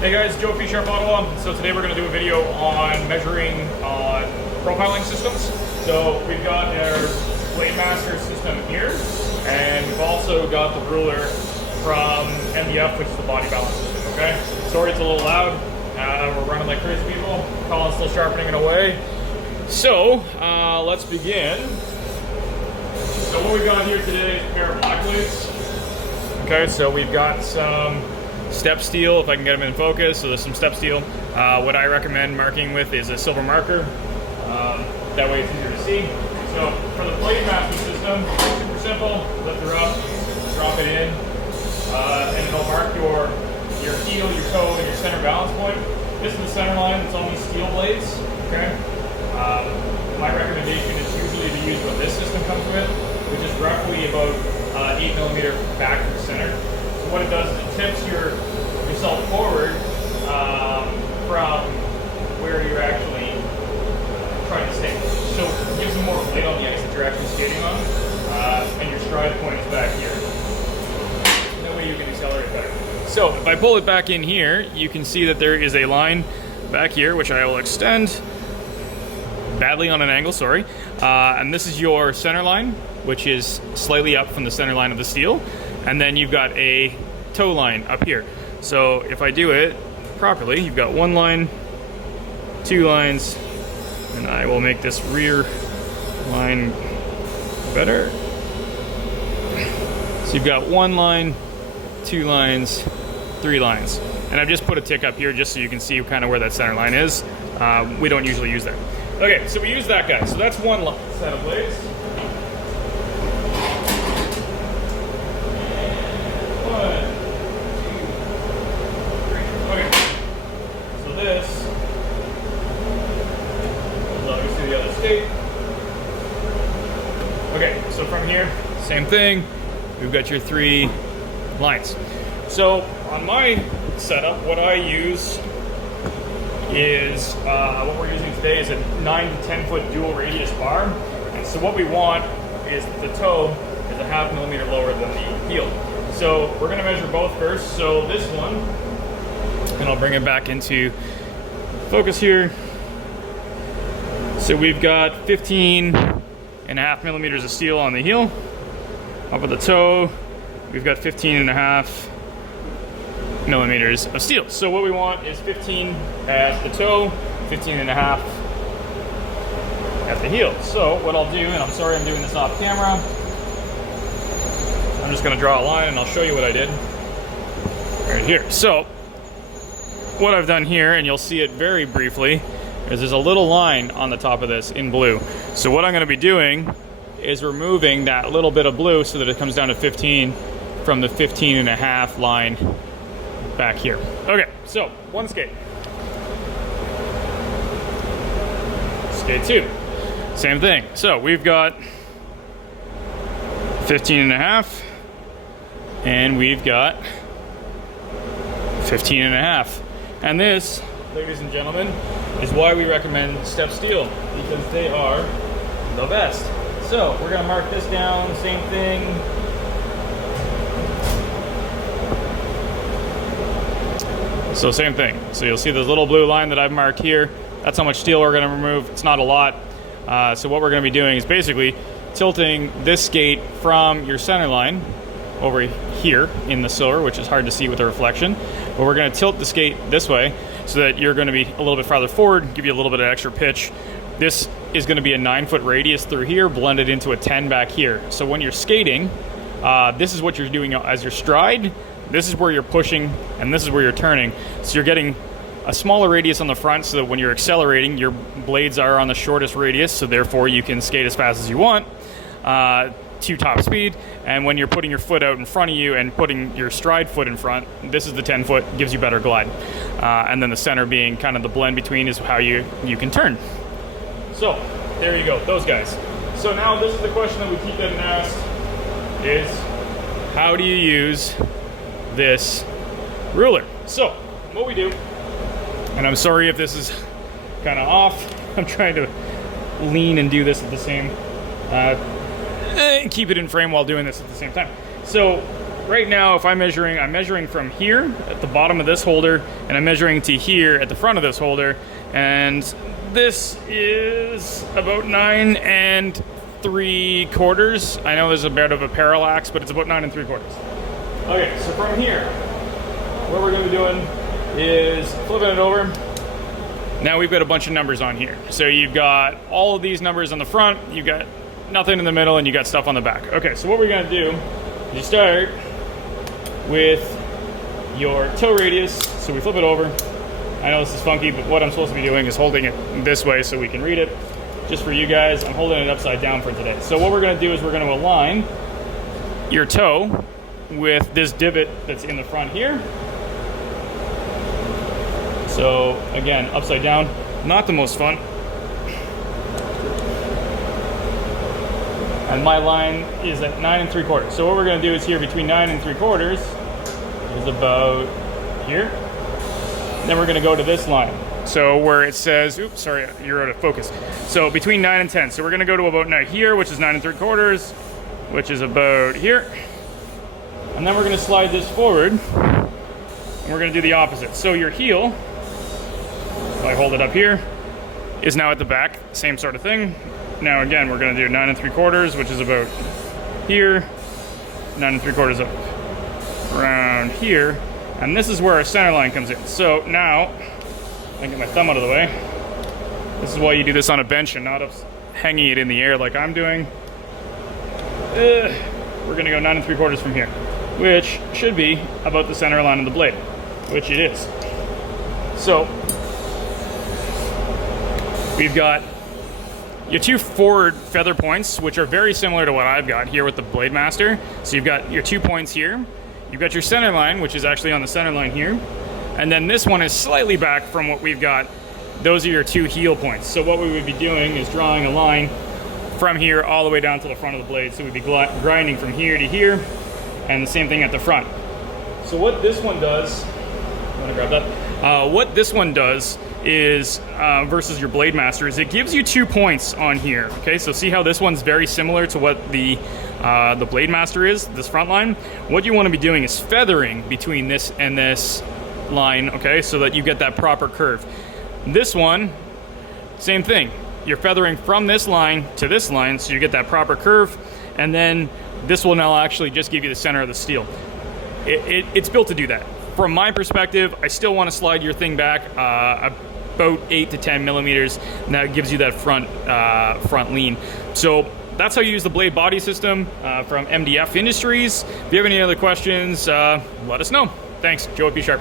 Hey guys, Joe P. Sharp Ottawa. So today we're going to do a video on measuring on profiling systems. So we've got our Blademaster system here, and we've also got the ruler from MDF, which is the body balance system, okay? Sorry it's a little loud. We're running like crazy people. Colin's still sharpening it away. So, let's begin. So what we've got here today is a pair of black blades. Okay, so we've got some step steel, if I can get them in focus. So there's some step steel. What I recommend marking with is a silver marker. That way it's easier to see. So for the Blademaster system, super simple. Lift her up, drop it in, and it'll mark your heel, your toe, and your center balance point. This is the center line. It's on these steel blades. Okay. My recommendation is usually to use what this system comes with, which is roughly about 8mm back to the center. So what it does is it tips yourself forward from where you're actually trying to skate. So it gives you more weight on the ice that you're actually skating on, and your stride point is back here. That way you can accelerate better. So if I pull it back in here, you can see that there is a line back here, which I will extend badly on an angle, sorry. And this is your center line, which is slightly up from the center line of the steel. And then you've got a toe line up here. So if I do it properly, you've got one line, two lines, and I will make this rear line better. So you've got one line, two lines, three lines. And I've just put a tick up here just so you can see kind of where that center line is. We don't usually use that. Okay, so we use that guy. So that's one set of blades. One, two, three. Okay. So this is obviously the other skate. Okay, so from here, same thing. We've got your three lines. So on my setup, what I use is what we're using today is a 9 to 10 foot dual radius bar. And so what we want is the toe is a 0.5mm lower than the heel. So we're going to measure both first. So this one, and I'll bring it back into focus here. So we've got 15.5mm of steel on the heel. Up at the toe, we've got 15.5mm of steel. So what we want is 15 at the toe, 15.5 at the heel. So what I'll do, and I'm sorry I'm doing this off camera, I'm just going to draw a line and I'll show you what I did right here. So what I've done here, and you'll see it very briefly, is there's a little line on the top of this in blue. So what I'm going to be doing is removing that little bit of blue so that it comes down to 15 from the 15.5 line back here. Okay, so one skate. Skate two. Same thing. So we've got 15.5 and we've got 15.5. And this, ladies and gentlemen, is why we recommend step steel, because they are the best. So we're gonna mark this down, same thing. So same thing. So you'll see this little blue line that I've marked here. That's how much steel we're going to remove. It's not a lot. So what we're going to be doing is basically tilting this skate from your center line over here in the silver, which is hard to see with the reflection. But we're going to tilt the skate this way so that you're going to be a little bit farther forward, give you a little bit of extra pitch. This is going to be a 9-foot radius through here, blended into a 10 back here. So when you're skating, this is what you're doing as your stride. This is where you're pushing, and this is where you're turning. So you're getting a smaller radius on the front so that when you're accelerating, your blades are on the shortest radius, so therefore you can skate as fast as you want to top speed. And when you're putting your foot out in front of you and putting your stride foot in front, this is the 10 foot, gives you better glide. And then the center being kind of the blend between is how you can turn. So there you go, those guys. So now this is the question that we keep getting asked is, how do you use this ruler? So what we do, and I'm sorry if this is kind of off, I'm trying to lean and do this at the same keep it in frame while doing this at the same time. So right now, if I'm measuring from here at the bottom of this holder, and I'm measuring to here at the front of this holder, and this is about 9 3/4. I know there's a bit of a parallax, but it's about 9 3/4. Okay, so from here, what we're going to be doing is flipping it over. Now we've got a bunch of numbers on here. So you've got all of these numbers on the front, you've got nothing in the middle, and you got stuff on the back. Okay, so what we're going to do is you start with your toe radius. So we flip it over. I know this is funky, but what I'm supposed to be doing is holding it this way so we can read it. Just for you guys, I'm holding it upside down for today. So what we're going to do is we're going to align your toe with this divot that's in the front here. So again, upside down, not the most fun. And my line is at 9 3/4. So what we're going to do is here between 9 3/4 is about here. Then we're going to go to this line. So where it says, oops, sorry, you're out of focus. So between 9 and 10. So we're going to go to about here, which is 9 3/4, which is about here. And then we're going to slide this forward, and we're going to do the opposite. So your heel, if I hold it up here, is now at the back. Same sort of thing. Now again, we're going to do 9 3/4, which is about here. 9 3/4 up around here. And this is where our center line comes in. So now, I get my thumb out of the way. This is why you do this on a bench and not hanging it in the air like I'm doing. We're going to go 9 3/4 from here, which should be about the center line of the blade, which it is. So we've got your two forward feather points, which are very similar to what I've got here with the Blademaster. So you've got your 2 points here. You've got your center line, which is actually on the center line here. And then this one is slightly back from what we've got. Those are your 2 heel points. So what we would be doing is drawing a line from here all the way down to the front of the blade. So we'd be grinding from here to here, and the same thing at the front. So what this one does, I'm gonna grab that. What this one does is, versus your Blademaster, is it gives you 2 points on here. Okay, so see how this one's very similar to what the Blademaster is, this front line? What you want to be doing is feathering between this and this line, okay, so that you get that proper curve. This one, same thing. You're feathering from this line to this line, so you get that proper curve, and then this will now actually just give you the center of the steel. It's built to do that. From my perspective, I still want to slide your thing back about 8 to 10 millimeters, and that gives you that front lean. So that's how you use the blade body system from MDF Industries. If you have any other questions, let us know. Thanks, Joe at P Sharp.